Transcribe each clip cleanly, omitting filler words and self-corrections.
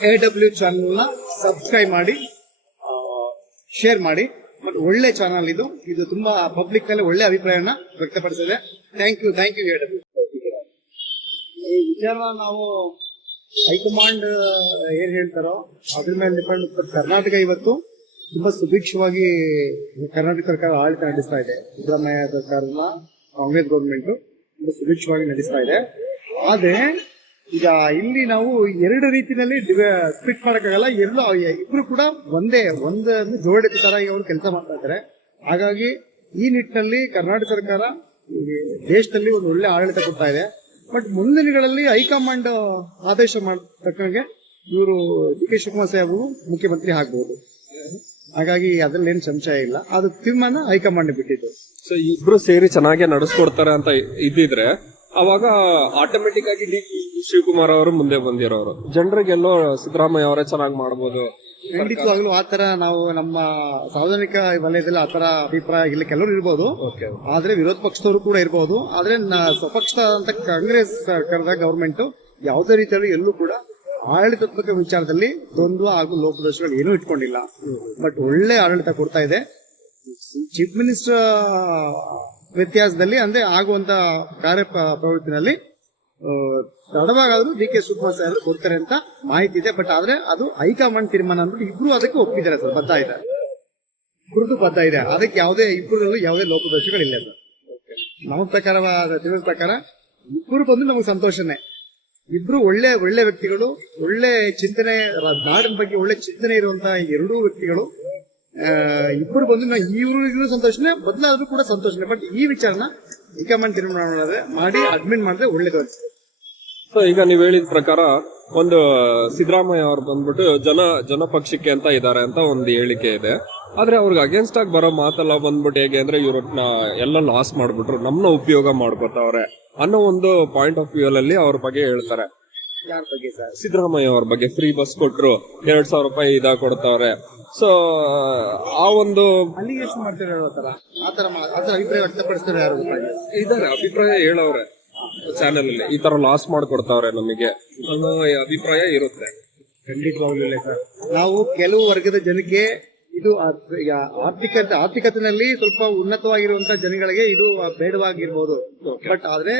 AW channel ನ subscribe ಮಾಡಿ, share ಮಾಡಿ. ಮತ್ತು ಒಳ್ಳೆ ಚಾನಲ್ ಇದು ತುಂಬಾ ಪಬ್ಲಿಕ್ ನಲ್ಲಿ ಒಳ್ಳೆ ಅಭಿಪ್ರಾಯನ ವ್ಯಕ್ತಪಡಿಸಿದೆ. Thank you AW. ಈ ವಿಚಾರ ನಾವು ಹೈಕಮಾಂಡ್ ಏನ್ ಹೇಳ್ತಾರೋ ಅದ್ರ ಮೇಲೆ ಡಿಪೆಂಡ್. ಕರ್ನಾಟಕ ಇವತ್ತು ತುಂಬಾ ಸುಭಿಕ್ಷವಾಗಿ ಕರ್ನಾಟಕ ಸರ್ಕಾರ ಆಡಳಿತ ನಡೆಸ್ತಾ ಇದೆ. ಸಿದ್ದರಾಮಯ್ಯ ಸರ್ಕಾರನ ಕಾಂಗ್ರೆಸ್ ಗೌರ್ಮೆಂಟ್ ತುಂಬಾ ಸುಭಿಕ್ಷವಾಗಿ ನಡೆಸ್ತಾ ಇದೆ. ಆದ್ರೆ ಈಗ ಇಲ್ಲಿ ನಾವು ಎರಡು ರೀತಿಯಲ್ಲಿ ಸ್ಪಿಟ್ ಮಾಡಕ್ಕಾಗಲ್ಲ. ಇಬ್ರು ಕೂಡ ಒಂದನ್ನು ಜೋಡಿತ ತರ ಅವರು ಕೆಲಸ ಮಾಡ್ತಾ ಇದ್ದಾರೆ. ಹಾಗಾಗಿ ಈ ನಿಟ್ಟಿನಲ್ಲಿ ಕರ್ನಾಟಕ ಸರ್ಕಾರ ದೇಶದಲ್ಲಿ ಒಂದು ಒಳ್ಳೆ ಆಡಳಿತ ಕೊಡ್ತಾ ಇದೆ. ಬಟ್ ಮುಂದಿನ ದಿನಗಳಲ್ಲಿ ಹೈಕಮಾಂಡ್ ಆದೇಶ ಮಾಡತಕ್ಕಂಗೆ ಇವರು ಡಿ.ಕೆ. ಶಿವಕುಮಾರ್ ಸಾಹೇಬ್ ಮುಖ್ಯಮಂತ್ರಿ ಆಗ್ಬಹುದು. ಹಾಗಾಗಿ ಅದ್ರಲ್ಲಿ ಏನು ಸಂಶಯ ಇಲ್ಲ. ಅದು ತೀರ್ಮಾನ ಹೈಕಮಾಂಡ್ ಬಿಟ್ಟಿದ್ದು. ಸೊ ಇಬ್ರು ಸೇರಿ ಚೆನ್ನಾಗಿ ನಡೆಸ್ಕೊಡ್ತಾರೆ ಅಂತ ಇದ್ದಿದ್ರೆ ಅವಾಗ ಆಟೋಮೆಟಿಕ್ ಆಗಿ ಡಿ.ಕೆ. ಶಿವಕುಮಾರ್ ಅವರು ಮುಂದೆ ಬಂದಿರೋರು. ಜನರಿಗೆಲ್ಲೋ ಸಿದ್ದರಾಮಯ್ಯ ಅವರೇ ಚೆನ್ನಾಗಿ ಮಾಡಬಹುದು. ಖಂಡಿತವಾಗ್ಲೂ ಆತರ ನಾವು ನಮ್ಮ ಸಾರ್ವಜನಿಕ ವಲಯದಲ್ಲಿ ಆತರ ಅಭಿಪ್ರಾಯ ಇಲ್ಲ, ಕೆಲವರು ಇರ್ಬೋದು. ಆದ್ರೆ ವಿರೋಧ ಪಕ್ಷದವರು ಕೂಡ ಇರಬಹುದು. ಆದ್ರೆ ಸ್ವಪಕ್ಷ ಅಂತ ಕಾಂಗ್ರೆಸ್ ಸರ್ಕಾರದ ಗವರ್ಮೆಂಟ್ ಯಾವುದೇ ರೀತಿಯಲ್ಲಿ ಎಲ್ಲೂ ಕೂಡ ಆಡಳಿತಾತ್ಮಕ ವಿಚಾರದಲ್ಲಿ ದ್ವಂದ್ವ ಹಾಗೂ ಲೋಪದೋಷಗಳು ಏನೂ ಇಟ್ಕೊಂಡಿಲ್ಲ. ಬಟ್ ಒಳ್ಳೆ ಆಡಳಿತ ಕೊಡ್ತಾ ಇದೆ. ಚೀಫ್ ಮಿನಿಸ್ಟರ್ ವ್ಯತ್ಯಾಸದಲ್ಲಿ ಅಂದ್ರೆ ಆಗುವಂತ ಕಾರ್ಯ ಪ್ರವೃತ್ತಿನಲ್ಲಿ ತಡವಾಗಾದ್ರೂ ಡಿ.ಕೆ. ಶಿವಕುಮಾರ್ ಸಾಹೇಬ್ ಕೊಡ್ತಾರೆ ಅಂತ ಮಾಹಿತಿ ಇದೆ. ಬಟ್ ಆದ್ರೆ ಅದು ಹೈಕಮಾಂಡ್ ತೀರ್ಮಾನ ಅಂದ್ಬಿಟ್ಟು ಇಬ್ರು ಅದಕ್ಕೆ ಒಪ್ಪಿದ್ದಾರೆ ಸರ್. ಬದ್ಧ ಇದೆ, ಕುರಿತು ಬದ್ಧ ಇದೆ. ಅದಕ್ಕೆ ಇಬ್ಬರಲ್ಲೂ ಯಾವುದೇ ಲೋಪದೋಷಗಳಿಲ್ಲ ಸರ್. ನಮ್ಮ ತಿಳಿದ ಪ್ರಕಾರ ಇಬ್ಬರು ಬಂದು ನಮಗೆ ಸಂತೋಷನೇ. ಇಬ್ರು ಒಳ್ಳೆ ವ್ಯಕ್ತಿಗಳು, ಒಳ್ಳೆ ಚಿಂತನೆ, ನಾಡಿನ ಬಗ್ಗೆ ಒಳ್ಳೆ ಚಿಂತನೆ ಇರುವಂತಹ ಎರಡೂ ವ್ಯಕ್ತಿಗಳು. ಇಬ್ಬರು ಬಂದು ಇವ್ರಿಗೂ ಸಂತೋಷನೇ, ಬದಲಾದ್ರೂ ಕೂಡ ಸಂತೋಷನೇ. ಬಟ್ ಈ ವಿಚಾರನ ಹೈಕಮಾಂಡ್ ತೀರ್ಮಾನ ಮಾಡಿ ಅಡ್ಮಿಟ್ ಮಾಡಿದ್ರೆ ಒಳ್ಳೇದು ಅನ್ಸುತ್ತೆ. ಸೊ ಈಗ ನೀವ್ ಹೇಳಿದ ಪ್ರಕಾರ ಒಂದು ಸಿದ್ದರಾಮಯ್ಯ ಅವ್ರು ಬಂದ್ಬಿಟ್ಟು ಜನಪಕ್ಷಕ್ಕೆ ಅಂತ ಇದಾರೆ ಅಂತ ಒಂದು ಹೇಳಿಕೆ ಇದೆ. ಆದ್ರೆ ಅವ್ರಿಗೆ ಅಗೇನ್ಸ್ಟ್ ಆಗಿ ಬರೋ ಮಾತೆಲ್ಲ ಬಂದ್ಬಿಟ್ಟು ಹೇಗೆ ಅಂದ್ರೆ ಇವ್ರನ್ನ ಎಲ್ಲ ಲಾಸ್ ಮಾಡ್ಬಿಟ್ರು, ನಮ್ನ ಉಪಯೋಗ ಮಾಡ್ಕೊತಾವ್ರೆ ಅನ್ನೋ ಒಂದು ಪಾಯಿಂಟ್ ಆಫ್ ವ್ಯೂ ಅಲ್ಲಿ ಅವ್ರ ಬಗ್ಗೆ ಹೇಳ್ತಾರೆ. ಯಾರ ಬಗ್ಗೆ ಸರ್? ಸಿದ್ದರಾಮಯ್ಯ ಅವ್ರ ಬಗ್ಗೆ. ಫ್ರೀ ಬಸ್ ಕೊಟ್ರು, 2,000 ರೂಪಾಯಿ ಇದಾಗ ಕೊಡ್ತಾವ್ರೆ. ಸೊ ಆ ಒಂದು ಅಲಿಗೇಷನ್ ಮಾಡ್ತಾರೆ ಆತರ ಅಭಿಪ್ರಾಯ ವ್ಯಕ್ತಪಡಿಸ್ತಾರೆ. ಯಾರು ಇದಾರೆ ಅಭಿಪ್ರಾಯ ಹೇಳವ್ರೆ ಚಾನೆಲ್ ಅಲ್ಲಿ, ಈ ತರ ಲಾಸ್ ಮಾಡ್ಕೊಡ್ತಾವ್ರೆ ನಮಗೆ ಅನ್ನೋ ಅಭಿಪ್ರಾಯ ಇರುತ್ತೆ. ಖಂಡಿತವಾಗ್ಲಿಲ್ಲ ಸರ್. ನಾವು ಕೆಲವು ವರ್ಗದ ಜನಕ್ಕೆ ಇದು ಆರ್ಥಿಕತೆಯಲ್ಲಿ ಸ್ವಲ್ಪ ಉನ್ನತವಾಗಿರುವಂತಹ ಜನಗಳಿಗೆ ಇದು ಬೇಡವಾಗಿರ್ಬೋದು. ಬಟ್ ಆದ್ರೆ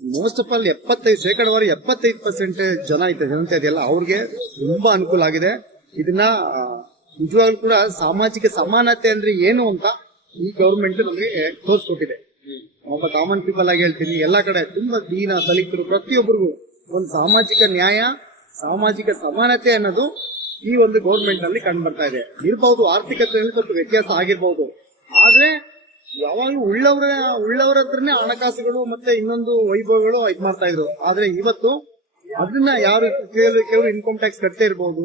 ಮೋಸ್ಟ್ ಆಫ್ ಆಲ್ 75% ಜನತೆ ಇದೆಯಲ್ಲ, ಅವ್ರಿಗೆ ತುಂಬಾ ಅನುಕೂಲ ಆಗಿದೆ. ಇದನ್ನ ನಿಜವಾಗ್ಲೂ ಕೂಡ ಸಾಮಾಜಿಕ ಸಮಾನತೆ ಅಂದ್ರೆ ಏನು ಅಂತ ಈ ಗವರ್ಮೆಂಟ್ ನಮಗೆ ತೋರಿಸ್ಕೊಟ್ಟಿದೆ. ಒಬ್ಬ ಕಾಮನ್ ಪೀಪಲ್ ಆಗಿ ಹೇಳ್ತೀನಿ, ಎಲ್ಲಾ ಕಡೆ ತುಂಬಾ ದೀನ ದಲಿತರು ಪ್ರತಿಯೊಬ್ಬರಿಗೂ ಒಂದು ಸಾಮಾಜಿಕ ನ್ಯಾಯ, ಸಾಮಾಜಿಕ ಸಮಾನತೆ ಅನ್ನೋದು ಈ ಒಂದು ಗವರ್ಮೆಂಟ್ ನಲ್ಲಿ ಕಂಡು ಬರ್ತಾ ಇದೆ. ಇರಬಹುದು ಆರ್ಥಿಕತೆಯಲ್ಲಿ ಸ್ವಲ್ಪ ವ್ಯತ್ಯಾಸ ಆಗಿರ್ಬಹುದು, ಆದ್ರೆ ಯಾವಾಗಲೂ ಉಳ್ಳವರ ಹತ್ರನೇ ಹಣಕಾಸುಗಳು ಮತ್ತೆ ಇನ್ನೊಂದು ವೈಭವಗಳು ಇದ್ ಮಾಡ್ತಾ ಇದ್ರು. ಆದ್ರೆ ಇವತ್ತು ಅದನ್ನ ಯಾರು ಕೆಲವರು ಇನ್ಕಮ್ ಟ್ಯಾಕ್ಸ್ ಕಟ್ಟೇ ಇರಬಹುದು,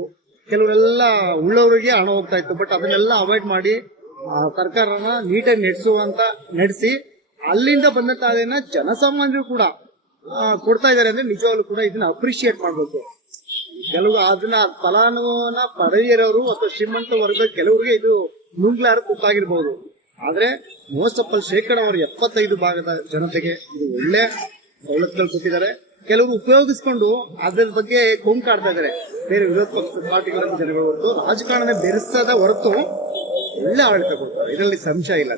ಕೆಲವರೆಲ್ಲ ಉಳ್ಳವರಿಗೆ ಹಣ ಹೋಗ್ತಾ ಇತ್ತು. ಬಟ್ ಅದನ್ನೆಲ್ಲ ಅವಾಯ್ಡ್ ಮಾಡಿ ಸರ್ಕಾರನ ನೀಟಾಗಿ ನಡೆಸಿ ಅಲ್ಲಿಂದ ಬಂದಂತ ಅದನ್ನ ಜನಸಾಮಾನ್ಯರು ಕೂಡ ಕೊಡ್ತಾ ಇದಾರೆ ಅಂದ್ರೆ ನಿಜವಾಗ್ಲೂ ಕೂಡ ಇದನ್ನ ಅಪ್ರಿಶಿಯೇಟ್ ಮಾಡ್ಬೇಕು. ಕೆಲವು ಅದನ್ನ ಫಲಾನುಭವನ ಪಡೆದಿರೋರು ಅಥವಾ ಶ್ರೀಮಂತ ವರ್ಗ ಕೆಲವರಿಗೆ ಇದು ನುಂಗ್ಲಾರ ತುತ್ತಾಗಿರ್ಬಹುದು. ಆದ್ರೆ ಮೋಸ್ಟ್ ಆಫ್ ಆಲ್ 75% ಭಾಗದ ಜನತೆಗೆ ಇದು ಒಳ್ಳೆ ಸವಲತ್ತುಗಳು ಕೊಟ್ಟಿದ್ದಾರೆ. ಕೆಲವರು ಉಪಯೋಗಿಸಿಕೊಂಡು ಅದರ ಬಗ್ಗೆ ಕೊಂಕಾಡ್ತಾ ಇದ್ದಾರೆ. ಬೇರೆ ವಿರೋಧ ಪಕ್ಷ ಪಾರ್ಟಿಗಳ ಜನಗಳು ಹೊರತು ರಾಜಕಾರಣ ಬೆರೆಸದ ಹೊರತು ಒಳ್ಳೆ ಆಡಳಿತ ಕೊಡ್ತಾರೆ, ಇದರಲ್ಲಿ ಸಂಶಯ ಇಲ್ಲ.